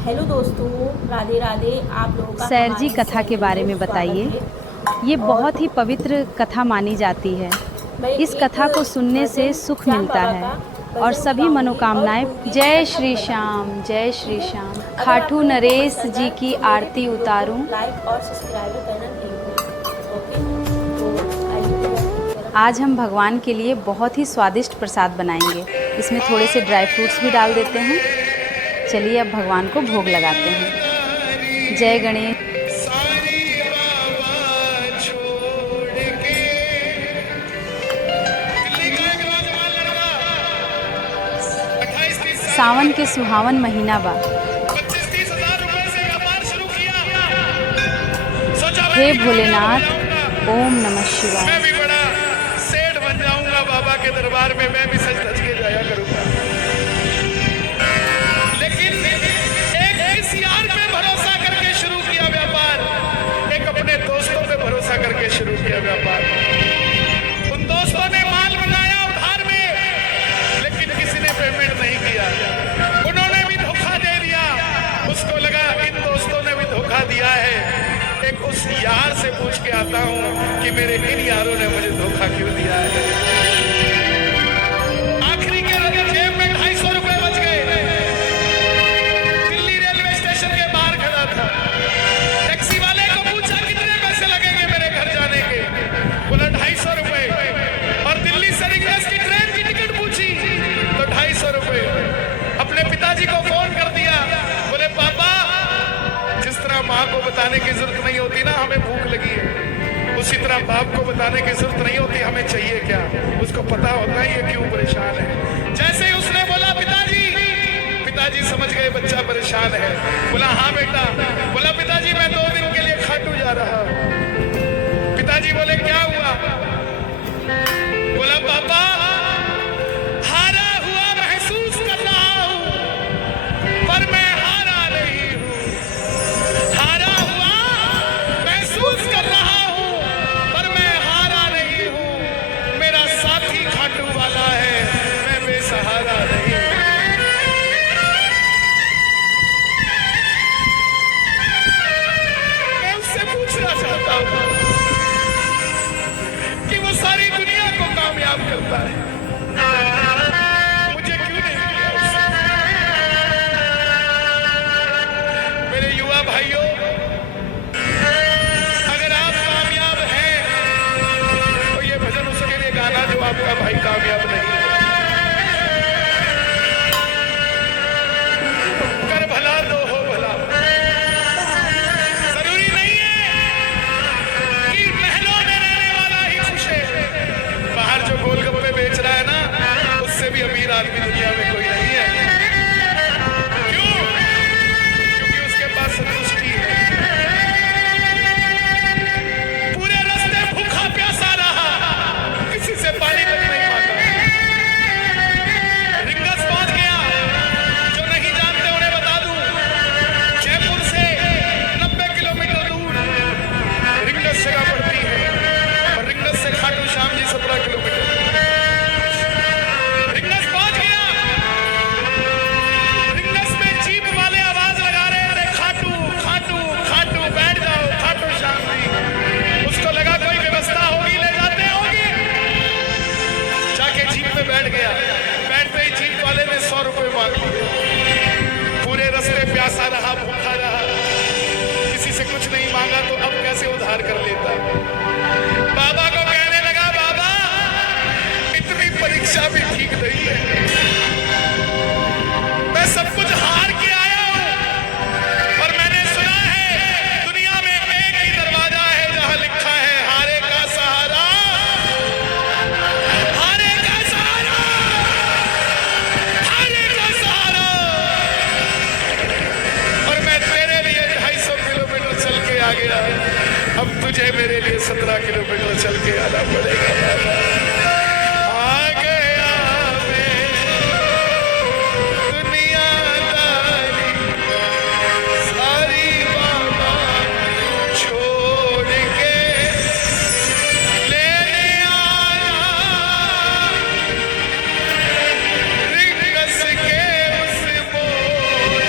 Hello दोस्तों, राधे राधे। आप लोगों का सैर जी हमारे इस कथा के चैनल बारे में में स्वागत बताइए। है। ये और बहुत ही पवित्र कथा मानी जाती है। मैं इस एक कथा को सुनने से भजन सुख श्याम मिलता बाबा है का और भजन भी सभी गाऊंगी और मनोकामनाएं। उनकी जय कथा भी श्री बताऊंगी। श्याम, जय ठीक श्री है। श्याम। अगर खाटू आप लोगों को नरेश पसंद जी आए की तो मेरे आरती वीडियो को उतारूं। लाइक और सब्सक्राइब करना नहीं भूलें। ओके, तो आइए आज हम भगवान के लिए बहुत ही स्वादिष्ट प्रसाद बनाएंगे। इसमें थोड़े से ड्राई फ्रूट्स भी डाल देते हैं। चलिए अब भगवान को भोग लगाते हैं। जय गणेश। सारी बाबा छोड़ के दिल्ली का एक नौजवान लड़का 28-30 साल सावन के उम्र, सुहावन महीना बा। 25-30 हजार रुपए से व्यापार शुरू किया। सोचा मैं हे भी कामयाब हो भोलेनाथ, जाऊंगा, ओम नमः शिवाय। मैं भी बड़ा सेठ बन जाऊंगा, बाबा के दरबार में मैं भी सज धज के जाया करूंगा। लेकिन एक इस यार पे भरोसा करके शुरू किया व्यापार, एक अपने दोस्तों पे भरोसा करके शुरू किया व्यापार। उन दोस्तों ने माल मंगाया उधार में, लेकिन किसी ने पेमेंट नहीं किया। उन्होंने भी धोखा दे दिया। उसको लगा इन दोस्तों ने भी धोखा दिया है, एक उस यार से पूछ के आता हूं कि मेरे इन यारों ने मुझे धोखा क्यों दिया है। आखिरी के जेब में 250 रुपए बच गए। दिल्ली रेलवे स्टेशन के बाहर खड़ा था। टैक्सी वाले को पूछा कितने पैसे लगेंगे मेरे घर जाने के। बोला 250 रुपए। और दिल्ली से रिंगस की ट्रेन की टिकट पूछी तो 250 रुपए। अपने पिताजी को फोन कर दिया। बोले पापा, जिस तरह माँ को बताने की जरूरत नहीं होती ना हमें भूख लगी है, उसी तरह बाप को बताने की जरूरत नहीं होती हमें चाहिए क्या। उसको पता होता है ये क्यों परेशान है। जैसे ही उसने बोला पिताजी, पिताजी समझ गए बच्चा परेशान है। बोला हाँ बेटा। बोला पिताजी मैं 2 दिन के लिए खाटू जा रहा हूं। पिताजी बोले क्या हुआ। बोला पापा, हारा हुआ महसूस कर रहा हूं, पर मैं हारा नहीं हूं। हारा हुआ महसूस कर रहा हूं, पर मैं हारा नहीं हूं। मेरा साथी खाटू वाला है, मैं बेसहारा नहीं हूं। मैं उससे पूछना चाहता हूं कि वो सारी दुनिया को कामयाब करता है, मुझे क्यों नहीं किया उसने। मेरे युवा भाइयों, अगर आप कामयाब हैं तो ये भजन उसके लिए गाना जो आपका भाई कामयाब नहीं है। कर भला तो हो भला। जरूरी नहीं है कि महलों में रहने वाला ही खुश है। बाहर जो गोलगप्पे बेच रहा है ना, उससे भी अमीर आदमी दुनिया में कोई नहीं है। क्यों? क्योंकि उसके पास संतुष्टि है। पूरे रास्ते भूखा प्यासा रहा, किसी से पानी तक नहीं मांगा। रिंगस पहुंच गया। जो नहीं जानते उन्हें बता दूं, जयपुर से 90 किलोमीटर दूर रिंगस जगह पड़ती है और रिंगस से खाटू श्याम जी 17 किलोमीटर। रिंगस पहुंच गया। रिंगस में जीप वाले आवाज लगा रहे थे, खाटू खाटू खाटू, बैठ जाओ खाटू श्याम जी। उसको लगा कोई व्यवस्था होगी, ले जाते होगी। जाके जीप में बैठ गया। बैठते ही जीप वाले ने 100 रुपए मांग लिए। पूरे रास्ते प्यासा रहा, भूखा रहा, किसी से कुछ नहीं मांगा तो अब कैसे उधार कर लेता। बाबा को कहने लगा बाबा, इतनी परीक्षा भी ठीक नहीं है, मैं सब कुछ हार के आया हूं। और मैंने सुना है दुनिया में एक ही दरवाजा है जहां लिखा है हारे का सहारा, हारे का सहारा, हारे का सहारा। और मैं तेरे लिए 250 किलोमीटर चल के आ गया, अब तुझे मेरे लिए 17 किलोमीटर चल के आना पड़ेगा बाबा। आ गया मैं दुनियादारी सारी बाबा छोड़ के लेने आया रिंगस के उस मोड़।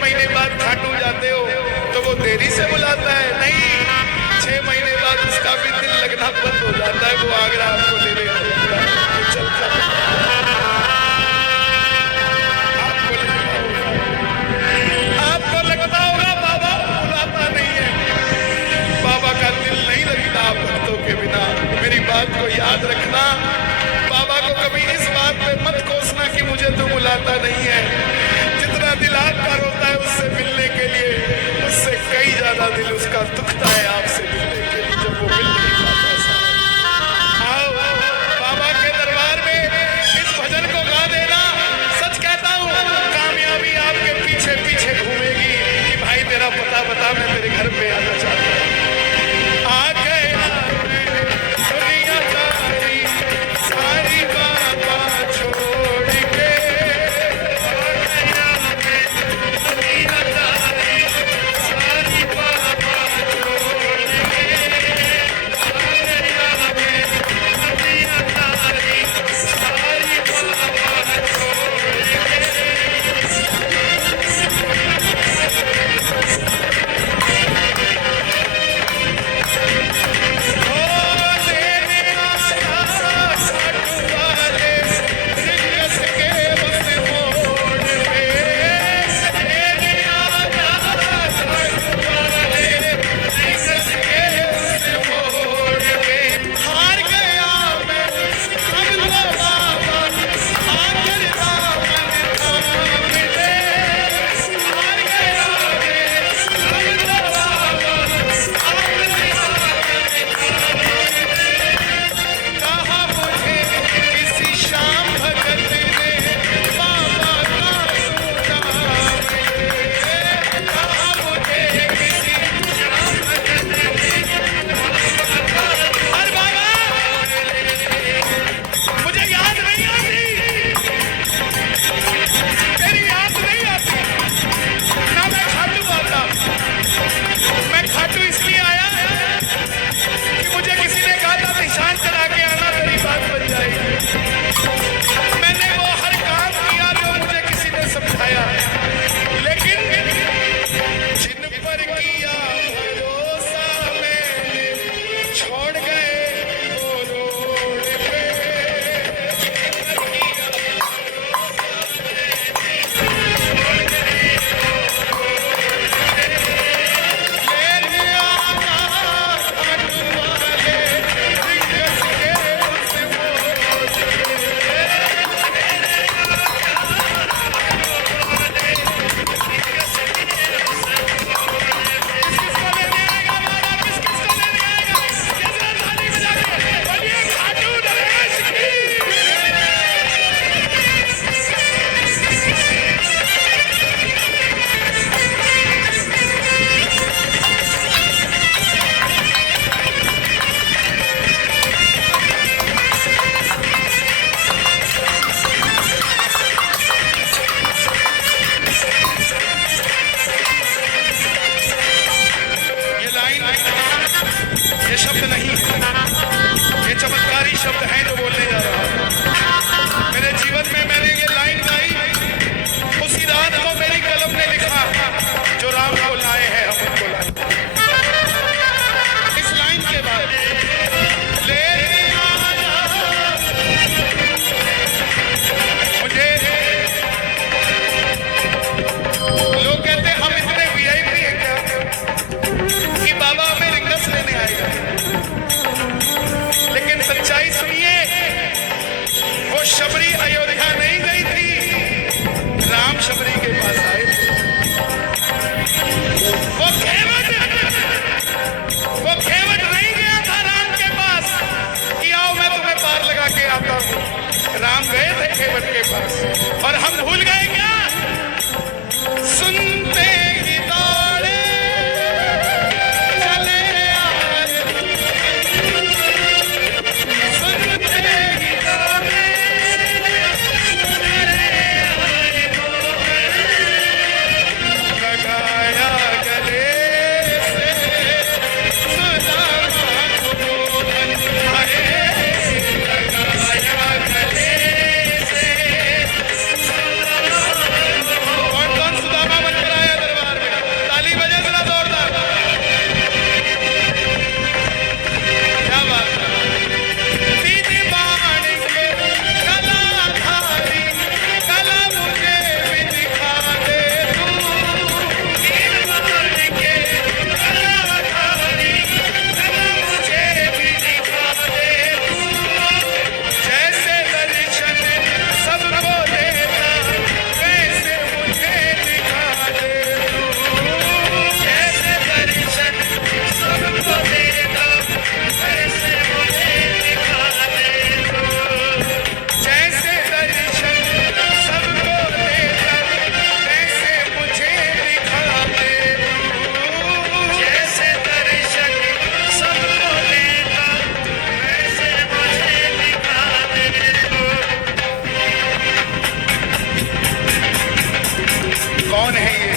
महीने बाद खाटू जाते हो तो वो देरी से बुलाता है? नहीं, 6 महीने बाद उसका भी दिल लगना बंद हो जाता है, वो आगरा आपको लेने चलता है। आपको लगता होगा बाबा बुलाता नहीं है, बाबा का दिल नहीं लगता भक्तों के बिना। मेरी बात को याद रखना, बाबा को कभी इस बात पे मत कोसना कि मुझे तो बुलाता नहीं है। जितना दिल आपका रोता है उससे मिलने के लिए, उससे कई ज्यादा दिल उसका दुखता है आपसे मिलने के लिए, जब वो मिल नहीं पाता। आओ बाबा के दरबार में इस भजन को गा देना। सच कहता हूँ, कामयाबी आपके पीछे पीछे घूमेगी कि भाई तेरा पता बता, मैं तेरे घर पे आना चाहता हूँ। आ गया दुनिया सारी बाबा छोड़ के, सारी बाबा छोड़ कौन है ये?